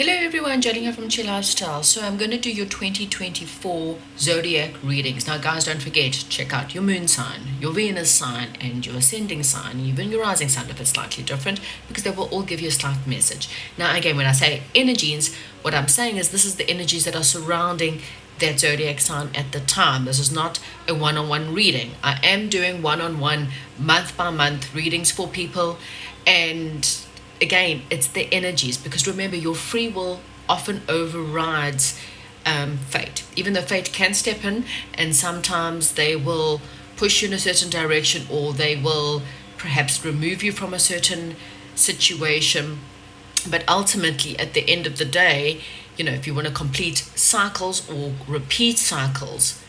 Hello everyone, Jolene here from Chill Lifestyle. So I'm going to do your 2024 zodiac readings. Now guys, don't forget, check out your moon sign, your Venus sign, and your ascending sign, even your rising sign if it's slightly different, because they will all give you a slight message. Now again, when I say energies, what I'm saying is this is the energies that are surrounding that zodiac sign at the time. This is not a one-on-one reading. I am doing one-on-one, month by month readings for people, and again, it's the energies, because remember, your free will often overrides fate. Even though fate can step in, and sometimes they will push you in a certain direction, or they will perhaps remove you from a certain situation. But ultimately, at the end of the day, if you want to complete cycles or repeat cycles,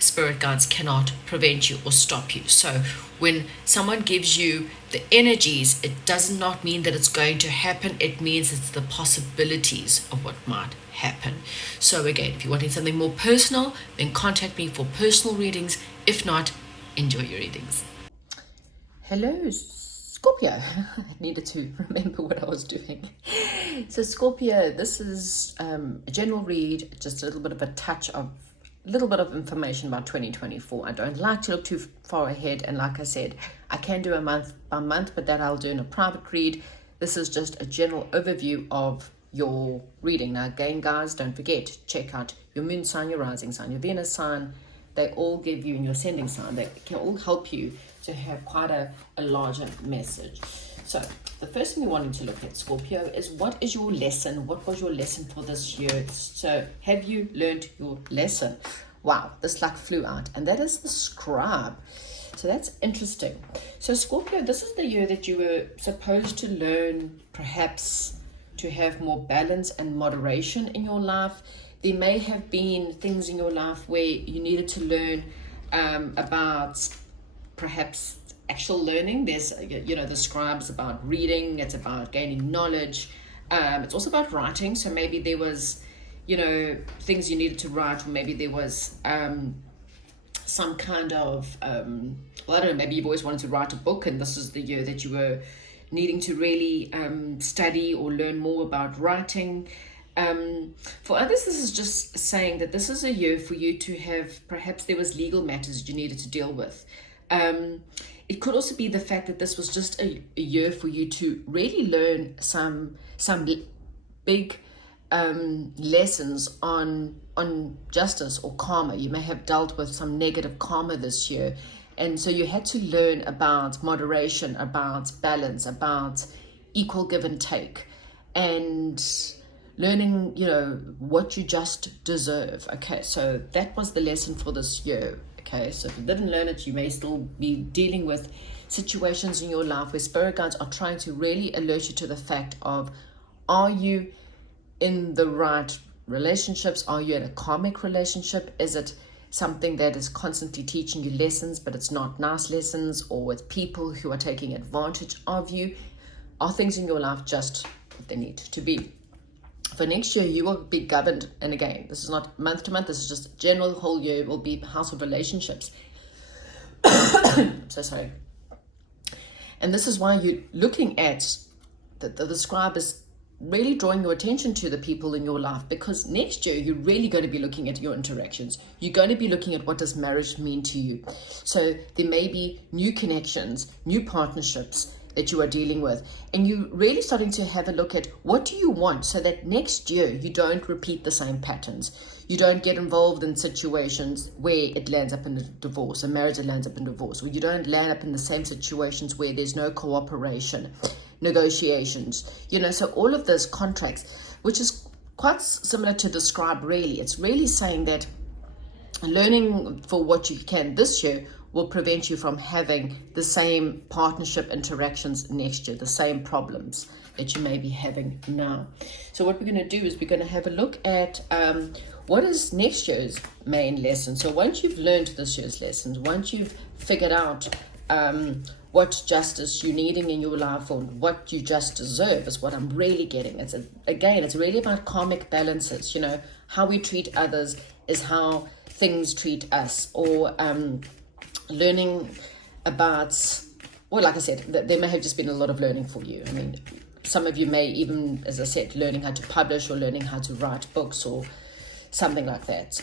spirit guides cannot prevent you or stop you. So when someone gives you the energies, it does not mean that it's going to happen. It means it's the possibilities of what might happen. So again, if you're wanting something more personal, then contact me for personal readings. If not, enjoy your readings. Hello, Scorpio. I needed to remember what I was doing. So Scorpio, this is a general read, just a little bit of information about 2024. I don't like to look too far ahead, and like I said, I can do a month by month, but that I'll do in a private read. This is just a general overview of your reading. Now again, guys, don't forget, check out your moon sign, your rising sign, your Venus sign. They all give you, in your ascending sign, they can all help you to have quite a larger message. So the first thing we wanted to look at, Scorpio, is what is your lesson? What was your lesson for this year? So have you learned your lesson? Wow, this like flew out. And that is the scribe. So that's interesting. So Scorpio, this is the year that you were supposed to learn perhaps to have more balance and moderation in your life. There may have been things in your life where you needed to learn about perhaps actual learning. There's the scribes about reading, it's about gaining knowledge, it's also about writing. So maybe there was things you needed to write, or maybe there was some kind of I don't know, maybe you've always wanted to write a book, and this is the year that you were needing to really study or learn more about writing. For others, this is just saying that this is a year for you to have, perhaps there was legal matters you needed to deal with. It could also be the fact that this was just a year for you to really learn some big lessons on justice or karma. You may have dealt with some negative karma this year, and so you had to learn about moderation, about balance, about equal give and take, and learning what you just deserve. Okay, so that was the lesson for this year. Okay, so if you didn't learn it, you may still be dealing with situations in your life where spirit guides are trying to really alert you to the fact of, are you in the right relationships? Are you in a karmic relationship? Is it something that is constantly teaching you lessons, but it's not nice lessons, or with people who are taking advantage of you? Are things in your life just what they need to be? For next year, you will be governed, and again, this is not month to month, this is just general whole year. It will be house of relationships. So sorry. And this is why you're looking at the scribe is really drawing your attention to the people in your life, because next year you're really going to be looking at your interactions. You're going to be looking at what does marriage mean to you. So there may be new connections, new partnerships that you are dealing with, and you're really starting to have a look at what do you want, so that next year you don't repeat the same patterns. You don't get involved in situations where it lands up in a divorce, a marriage that lands up in divorce, or you don't land up in the same situations where there's no cooperation, negotiations, so all of those contracts, which is quite similar to the scribe. Really, it's really saying that learning for what you can this year will prevent you from having the same partnership interactions next year, the same problems that you may be having now. So what we're going to do is we're going to have a look at what is next year's main lesson. So once you've learned this year's lessons, once you've figured out what justice you're needing in your life, or what you just deserve, is what I'm really getting. It's really about karmic balances. How we treat others is how things treat us, or learning about, well, like I said, there may have just been a lot of learning for you. I mean, some of you may even, as I said, learning how to publish or learning how to write books or something like that.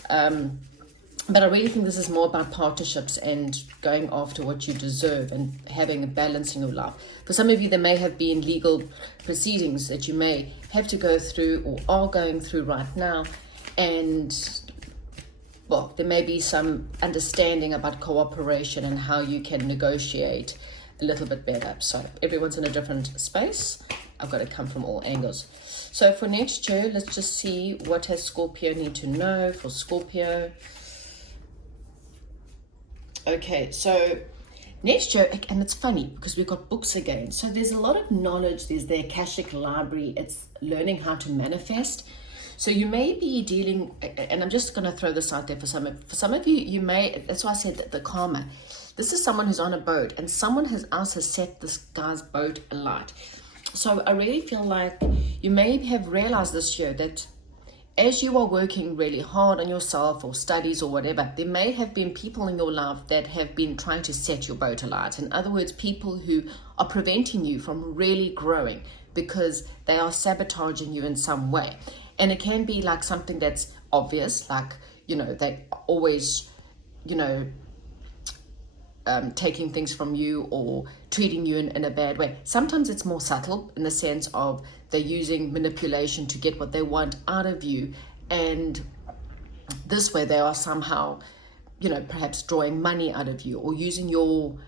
But I really think this is more about partnerships and going after what you deserve and having a balance in your life. For some of you, there may have been legal proceedings that you may have to go through or are going through right now. And, well, there may be some understanding about cooperation and how you can negotiate a little bit better. So everyone's in a different space. I've got to come from all angles. So for next year, let's just see what has Scorpio need to know for Scorpio. Okay, so next year, and it's funny because we've got books again. So there's a lot of knowledge. There's the Akashic Library. It's learning how to manifest. So you may be dealing, and I'm just going to throw this out there for some of you, you may, that's why I said that the karma. This is someone who's on a boat and someone else has set this guy's boat alight. So I really feel like you may have realized this year that as you are working really hard on yourself or studies or whatever, there may have been people in your life that have been trying to set your boat alight. In other words, people who are preventing you from really growing because they are sabotaging you in some way. And it can be like something that's obvious, like, they always, taking things from you or treating you in a bad way. Sometimes it's more subtle in the sense of they're using manipulation to get what they want out of you, and this way they are somehow, perhaps drawing money out of you or using your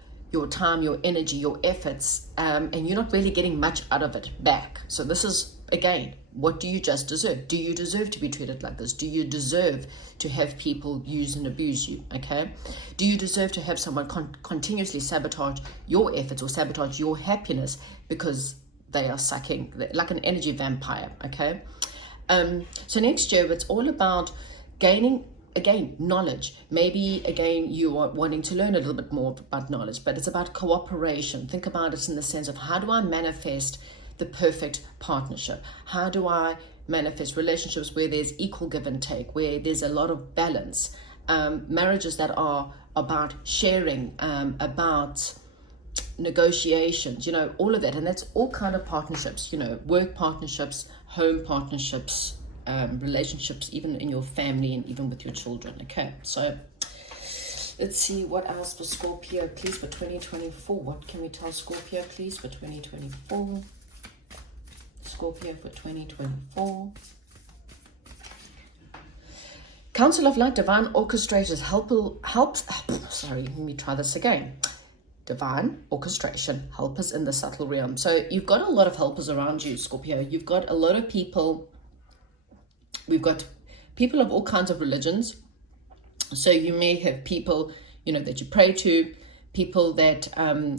time, your energy, your efforts, and you're not really getting much out of it back. So this is, again, what do you just deserve? Do you deserve to be treated like this? Do you deserve to have people use and abuse you? Okay. Do you deserve to have someone continuously sabotage your efforts or sabotage your happiness because they are sucking like an energy vampire? Okay. So next year it's all about gaining, again, knowledge. Maybe again you are wanting to learn a little bit more about knowledge, but it's about cooperation. Think about it in the sense of, how do I manifest the perfect partnership? How do I manifest relationships where there's equal give and take, where there's a lot of balance, marriages that are about sharing, about negotiations, all of that. And that's all kind of partnerships, work partnerships, home partnerships, relationships, even in your family and even with your children. Okay, so let's see what else for Scorpio, please, for 2024. What can we tell Scorpio, please, for 2024? Scorpio for 2024. Council of Light, divine orchestrators helps. Sorry, let me try this again. Divine orchestration, helpers in the subtle realm. So you've got a lot of helpers around you, Scorpio. You've got a lot of people. We've got people of all kinds of religions. So you may have people, that you pray to, people that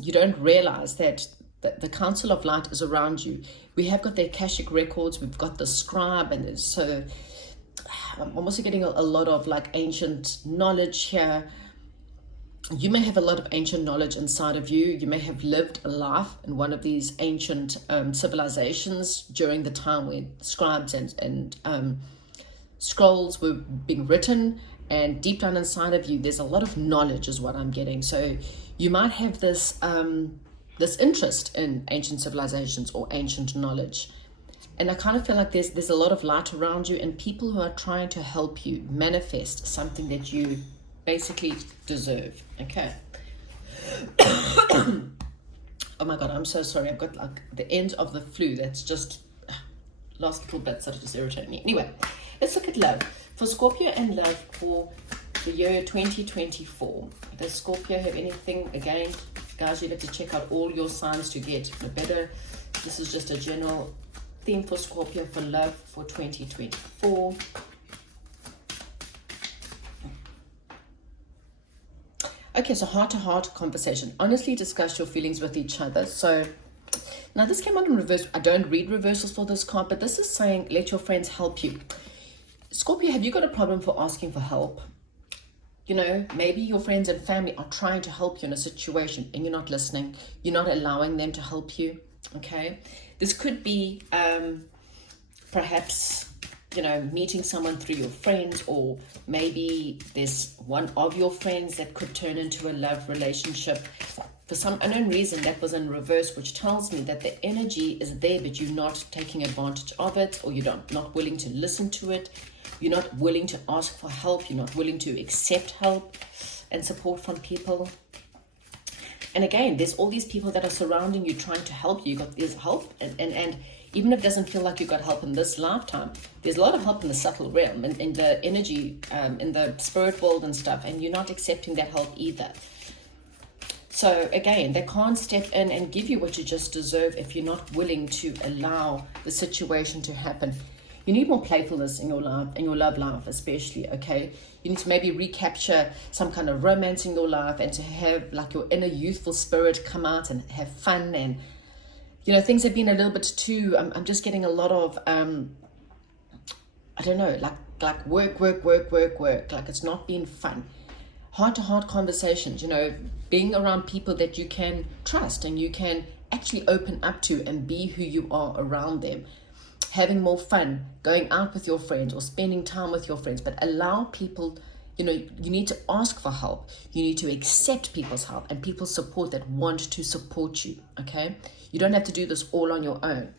you don't realize that the Council of Light is around you. We have got the Akashic records, we've got the scribe, and so I'm also getting a lot of like ancient knowledge here. You may have a lot of ancient knowledge inside of you. You may have lived a life in one of these ancient civilizations during the time when scribes and scrolls were being written, and deep down inside of you there's a lot of knowledge is what I'm getting. So you might have this interest in ancient civilizations or ancient knowledge, and I kind of feel like there's a lot of light around you and people who are trying to help you manifest something that you basically deserve. Okay. Oh my god, I'm so sorry, I've got like the end of the flu that's just last little bits that are just irritating me. Anyway, let's look at love for Scorpio and love for the year 2024. Does Scorpio have anything? Again, guys, you have to check out all your signs to get a better. This is just a general theme for Scorpio for love for 2024. Okay, so heart-to-heart conversation. Honestly discuss your feelings with each other. So now this came out in reverse. I don't read reversals for this card, but this is saying let your friends help you. Scorpio, have you got a problem for asking for help? Maybe your friends and family are trying to help you in a situation and you're not listening. You're not allowing them to help you. Okay. This could be perhaps, meeting someone through your friends, or maybe there's one of your friends that could turn into a love relationship. For some unknown reason, that was in reverse, which tells me that the energy is there, but you're not taking advantage of it, or you're not willing to listen to it. You're not willing to ask for help. You're not willing to accept help and support from people. And again, there's all these people that are surrounding you, trying to help you. You got this help, and even if it doesn't feel like you got help in this lifetime, there's a lot of help in the subtle realm, and in the energy, in the spirit world and stuff, and you're not accepting that help either. So again, they can't step in and give you what you just deserve if you're not willing to allow the situation to happen. You need more playfulness in your life, in your love life especially, okay? You need to maybe recapture some kind of romance in your life, and to have like your inner youthful spirit come out and have fun. And, you know, things have been a little bit too, I'm just getting a lot of, I don't know, like work. Like it's not been fun. Heart-to-heart conversations, you know, being around people that you can trust and you can actually open up to and be who you are around them. Having more fun, going out with your friends or spending time with your friends, but allow people, you know, you need to ask for help. You need to accept people's help and people's support that want to support you, okay? You don't have to do this all on your own.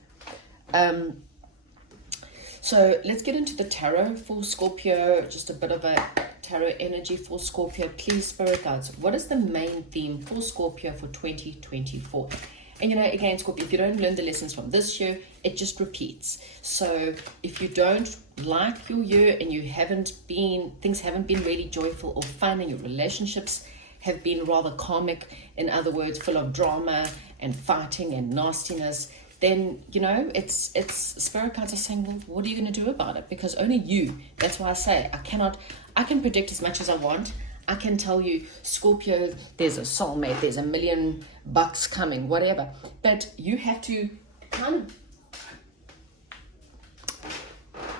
So let's get into the tarot for Scorpio, just a bit of a tarot energy for Scorpio. Please, Spirit Guides, what is the main theme for Scorpio for 2024? And you know, again, Scorpio, if you don't learn the lessons from this year, it just repeats. So if you don't like your year and things haven't been really joyful or fun, and your relationships have been rather karmic, in other words, full of drama and fighting and nastiness, then, you know, it's Spirit Guides are saying, well, what are you going to do about it? Because only you, that's why I say, I can predict as much as I want. I can tell you, Scorpio, there's a soulmate, there's $1 million coming, whatever. But you have to kind of,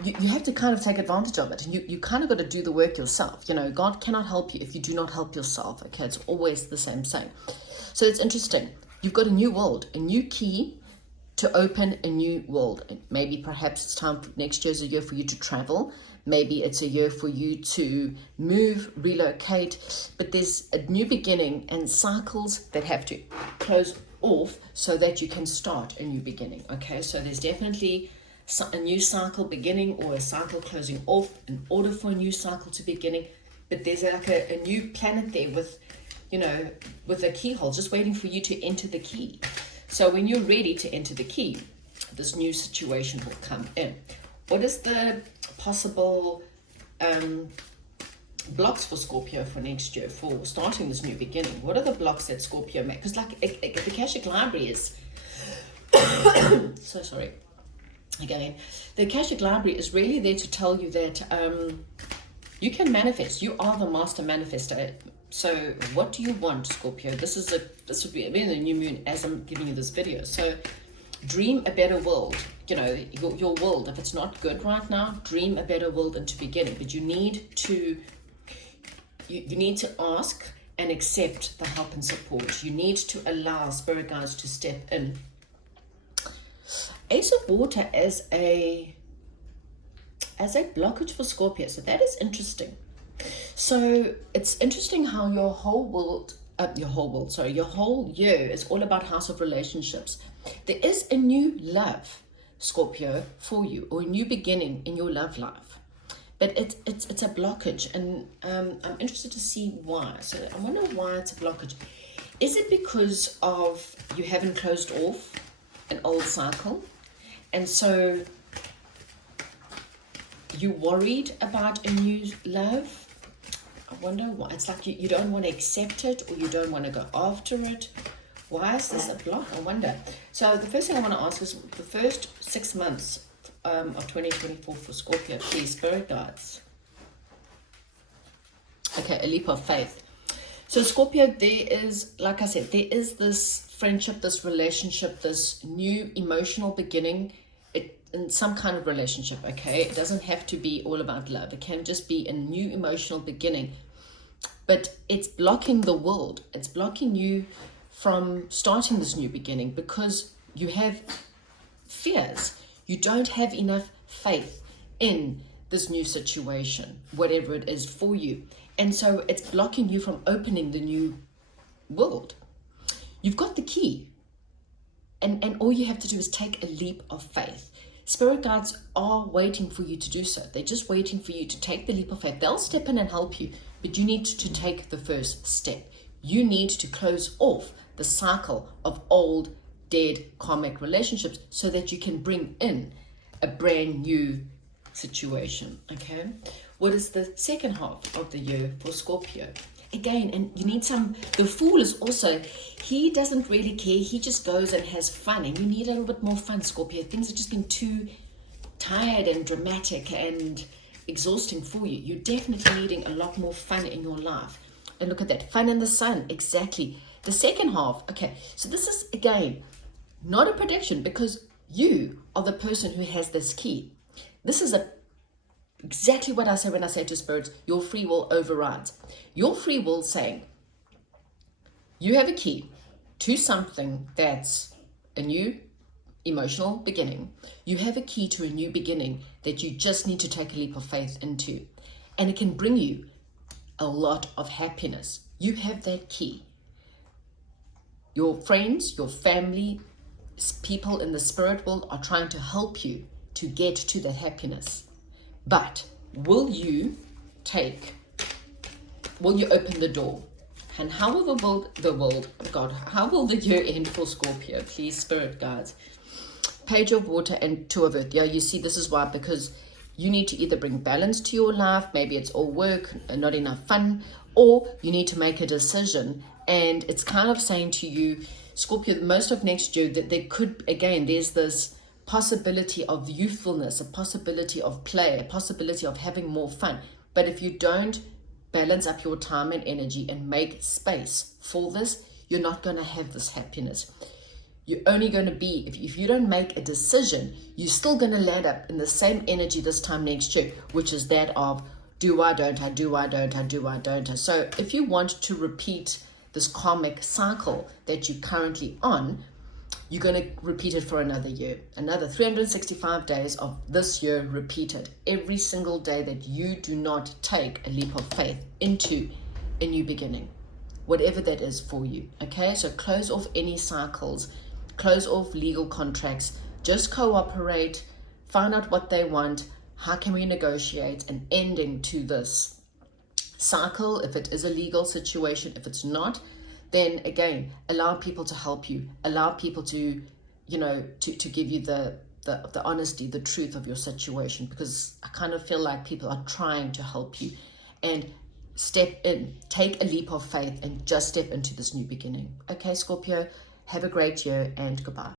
you have to kind of take advantage of it. And you kind of got to do the work yourself. You know, God cannot help you if you do not help yourself. Okay, it's always the same saying. So it's interesting. You've got a new world, a new key to open a new world. And maybe perhaps it's time for next year's a year for you to travel. Maybe it's a year for you to move, relocate, but there's a new beginning and cycles that have to close off so that you can start a new beginning, okay? So there's definitely a new cycle beginning or a cycle closing off in order for a new cycle to beginning, but there's like a new planet there with, you know, with a keyhole, just waiting for you to enter the key. So when you're ready to enter the key, this new situation will come in. What is the possible blocks for Scorpio for next year, for starting this new beginning? What are the blocks that Scorpio make? Because like the Akashic Library is so sorry again, the Akashic Library is really there to tell you that you can manifest. You are the master manifester. So what do you want, Scorpio? This would be in the new moon as I'm giving you this video. So dream a better world. You know, your world, if it's not good right now, dream a better world into beginning. But you need to ask and accept the help and support. You need to allow Spirit Guides to step in. Ace of Water as a blockage for Scorpio. So that is interesting. So it's interesting how your whole year is all about House of Relationships. There is a new love, Scorpio, for you, or a new beginning in your love life, but it's a blockage, and I'm interested to see why. So I wonder why it's a blockage. Is it because of you haven't closed off an old cycle, and so you worried about a new love? I wonder why. It's like you don't want to accept it, or you don't want to go after it. Why is this a block? I wonder. So the first thing I want to ask is the first 6 months of 2024 for Scorpio, please, Spirit Guides. Okay, a leap of faith. So Scorpio, there is, like I said, there is this friendship, this relationship, this new emotional beginning in some kind of relationship, okay? It doesn't have to be all about love. It can just be a new emotional beginning. But it's blocking the world. It's blocking you from starting this new beginning because you have fears. You don't have enough faith in this new situation, whatever it is for you. And so it's blocking you from opening the new world. You've got the key. And all you have to do is take a leap of faith. Spirit guides are waiting for you to do so. They're just waiting for you to take the leap of faith. They'll step in and help you, but you need to take the first step. You need to close off the cycle of old, dead, karmic relationships so that you can bring in a brand new situation, okay? What is the second half of the year for Scorpio? Again, and you need the Fool is also, he doesn't really care. He just goes and has fun, and you need a little bit more fun, Scorpio. Things have just been too tired and dramatic and exhausting for you. You're definitely needing a lot more fun in your life. And look at that, fun in the sun, exactly. The second half, okay, so this is, again, not a prediction because you are the person who has this key. This is exactly what I say when I say to spirits, your free will overrides. Your free will saying, you have a key to something that's a new emotional beginning. You have a key to a new beginning that you just need to take a leap of faith into. And it can bring you a lot of happiness. You have that key. Your friends, your family, people in the spirit world are trying to help you to get to that happiness. But will you open the door? And how will how will the year end for Scorpio? Please, spirit guides. Page of Water and Two of Earth. Yeah, you see, this is why, because you need to either bring balance to your life, maybe it's all work and not enough fun, or you need to make a decision. And it's kind of saying to you, Scorpio, most of next year, that there could, again, there's this possibility of youthfulness, a possibility of play, a possibility of having more fun. But if you don't balance up your time and energy and make space for this, you're not going to have this happiness. You're only going to be, if you don't make a decision, you're still going to land up in the same energy this time next year, which is that of do I, don't I, do I, don't I, do I, don't I. So if you want to repeat this karmic cycle that you're currently on, you're going to repeat it for another year, another 365 days of this year repeated. Every single day that you do not take a leap of faith into a new beginning, whatever that is for you. Okay, so close off any cycles, close off legal contracts, just cooperate, find out what they want, how can we negotiate an ending to this cycle. If it is a legal situation, if it's not, then again, allow people to help you, allow people to, to give you the honesty, the truth of your situation, because I kind of feel like people are trying to help you. And step in, take a leap of faith and just step into this new beginning. Okay, Scorpio, have a great year and goodbye.